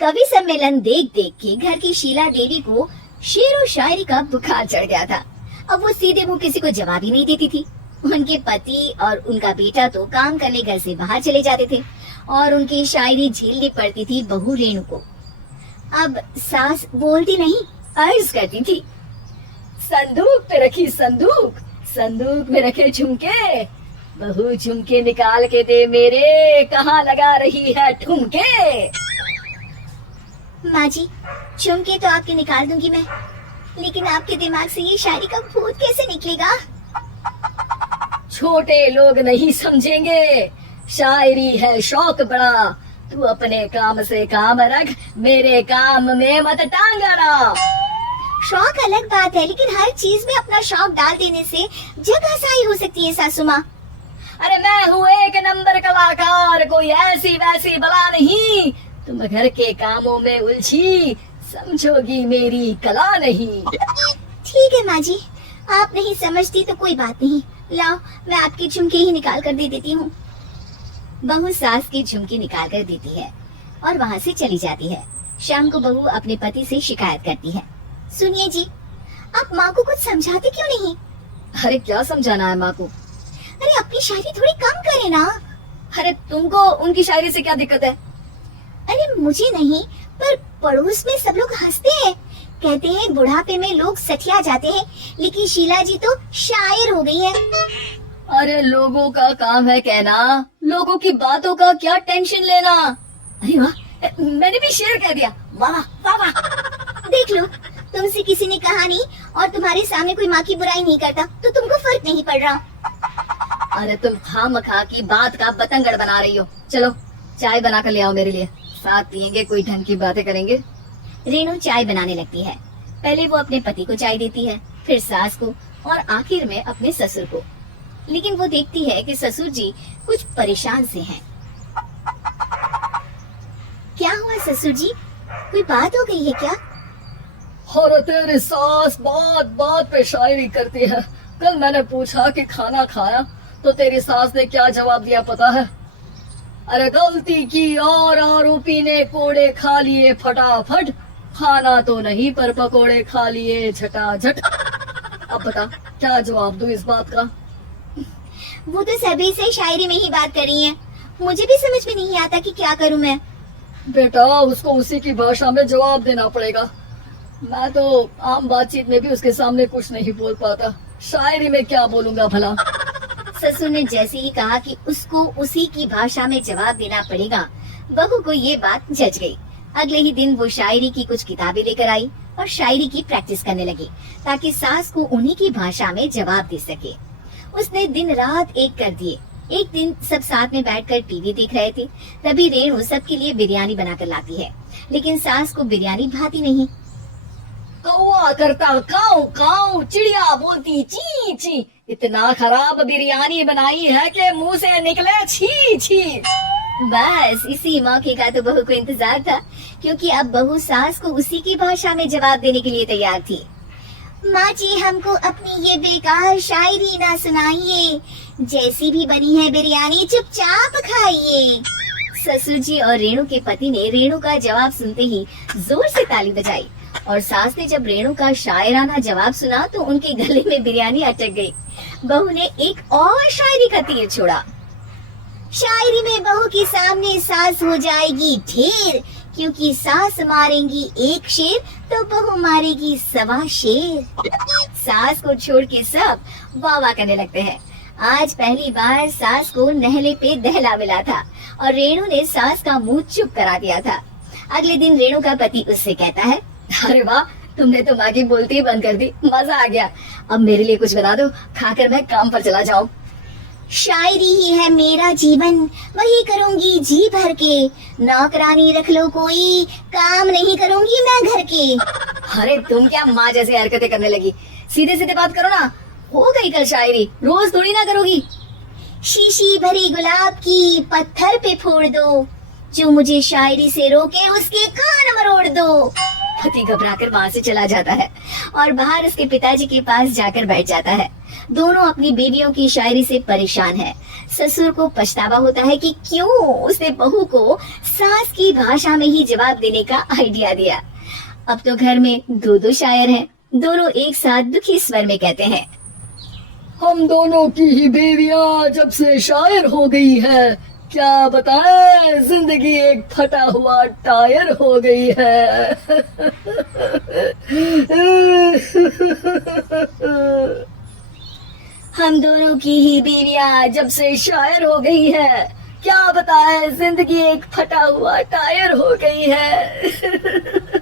कवि सम्मेलन देख देख के घर की शीला देवी को शेर और शायरी का बुखार चढ़ गया था। अब वो सीधे मुंह किसी को जवाब ही नहीं देती थी। उनके पति और उनका बेटा तो काम करने घर से बाहर चले जाते थे और उनकी शायरी झेलनी पड़ती थी बहू रेणु को। अब सास बोलती नहीं, अर्ज करती थी, संदूक पे रखी संदूक, संदूक में रखे झुमके, बहू झुमके निकाल के दे मेरे, कहाँ लगा रही है ठुमके। माँ जी, झुमके तो आपके निकाल दूंगी मैं, लेकिन आपके दिमाग से ये शायरी का भूत कैसे निकलेगा? छोटे लोग नहीं समझेंगे, शायरी है शौक बड़ा, तू अपने काम से काम रख, मेरे काम में मत टांग अड़ा। शौक अलग बात है, लेकिन हर चीज में अपना शौक डाल देने से जग हंसाई हो सकती है सासू माँ। अरे मैं हूँ एक नंबर कलाकार, कोई ऐसी वैसी बला नहीं, तुम घर के कामों में उलझी, समझोगी मेरी कला नहीं। ठीक है माँ जी, आप नहीं समझती तो कोई बात नहीं, लाओ मैं आपके झुमके ही निकाल कर दे देती हूँ। बहू सास की झुमकी निकाल कर देती है और वहाँ से चली जाती है। शाम को बहू अपने पति से शिकायत करती है, सुनिए जी, आप माँ को कुछ समझाते क्यों नहीं? अरे क्या समझाना है माँ को? अरे अपनी शायरी थोड़ी कम करे ना। अरे तुमको उनकी शायरी से क्या दिक्कत है? अरे मुझे नहीं, पर पड़ोस में सब लोग हंसते हैं, कहते हैं बुढ़ापे में लोग सठिया जाते हैं, लेकिन शीला जी तो शायर हो गई है। अरे लोगों का काम है कहना, लोगों की बातों का क्या टेंशन लेना। अरे वाह, मैंने भी शेर कह दिया, वाह वाह वाह। देख लो, तुमसे किसी ने कहा नहीं और तुम्हारे सामने कोई माँ की बुराई नहीं करता तो तुमको फर्क नहीं पड़ रहा। अरे तुम खामखा की बात का बतंगड़ बना रही हो। चलो चाय बना कर ले आओ मेरे लिए, साथ पियेंगे, कोई ढंग की बातें करेंगे। रेणु चाय बनाने लगती है। पहले वो अपने पति को चाय देती है, फिर सास को और आखिर में अपने ससुर को। लेकिन वो देखती है कि ससुर जी कुछ परेशान से हैं। क्या हुआ ससुर जी, कोई बात हो गई है क्या? अरे तेरी सास बात बात पे शायरी करती है। कल मैंने पूछा कि खाना खाया तो तेरी सास ने क्या जवाब दिया पता है? अरे गलती की और आरोपी ने कोड़े खा लिए फटाफट, खाना तो नहीं पर पकोड़े खा लिए झटाझट। अब बता क्या जवाब दूं इस बात का? वो तो सभी से शायरी में ही बात कर रही हैं। मुझे भी समझ में नहीं आता कि क्या करूं मैं। बेटा उसको उसी की भाषा में जवाब देना पड़ेगा। मैं तो आम बातचीत में भी उसके सामने कुछ नहीं बोल पाता, शायरी में क्या बोलूंगा भला। ससुर ने जैसे ही कहा कि उसको उसी की भाषा में जवाब देना पड़ेगा, बहू को ये बात जच गई। अगले ही दिन वो शायरी की कुछ किताबें लेकर आई और शायरी की प्रैक्टिस करने लगी, ताकि सास को उन्हीं की भाषा में जवाब दे सके। उसने दिन रात एक कर दिए। एक दिन सब साथ में बैठकर टीवी देख रहे थे, तभी रेणु सबके लिए बिरयानी बनाकर लाती है, लेकिन सास को बिरयानी भाती नहीं। कौवा करता काऊ काऊ, चिड़िया बोलती ची ची, इतना खराब बिरयानी बनाई है कि मुंह से निकले छी छी। बस इसी मौके का तो बहू को इंतजार था, क्योंकि अब बहू सास को उसी की भाषा में जवाब देने के लिए तैयार थी। माँ जी, हमको अपनी ये बेकार शायरी ना सुनाइए, जैसी भी बनी है बिरयानी चुपचाप खाइए। ससुर जी और रेणु के पति ने रेणु का जवाब सुनते ही जोर से ताली बजाई, और सास ने जब रेणु का शायराना जवाब सुना तो उनके गले में बिरयानी अटक गई। बहू ने एक और शायरी का तीर छोड़ा। शायरी में बहू के सामने सास हो जाएगी ढेर, क्योंकि सास मारेंगी एक शेर तो बहू मारेगी 1.25 शेर। सास को छोड़ के सब वाह वाह करने लगते हैं। आज पहली बार सास को नहले पे दहला मिला था और रेणु ने सास का मुंह चुप करा दिया था। अगले दिन रेणु का पति उससे कहता है, अरे वाह, तुमने तो माँ की बोलती बंद कर दी, मजा आ गया। अब मेरे लिए कुछ बना दो, खाकर मैं काम पर चला जाऊं। शायरी ही है मेरा जीवन, वही करूंगी जी भर के, नौकरानी रख लो कोई, काम नहीं करूंगी मैं घर के। अरे तुम क्या माँ जैसे हरकतें करने लगी, सीधे सीधे बात करो ना। हो गई कल शायरी, रोज थोड़ी ना करोगी। शीशी भरी गुलाब की पत्थर पे फोड़ दो, जो मुझे शायरी से रोके उसके कान मरोड़ दो। पति घबराकर वहाँ से चला जाता है और बाहर उसके पिताजी के पास जाकर बैठ जाता है। दोनों अपनी बेबियों की शायरी से परेशान है। ससुर को पछतावा होता है कि क्यों उसने बहू को सास की भाषा में ही जवाब देने का आइडिया दिया। अब तो घर में दो दो शायर हैं, दोनों एक साथ दुखी स्वर में कहते हैं, हम दोनों की ही बेवियां जब से शायर हो गई है, क्या बताएं जिंदगी एक फटा हुआ टायर हो गई है। हम दोनों की ही बीवियां जब से शायर हो गई है, क्या बताएं जिंदगी एक फटा हुआ टायर हो गई है।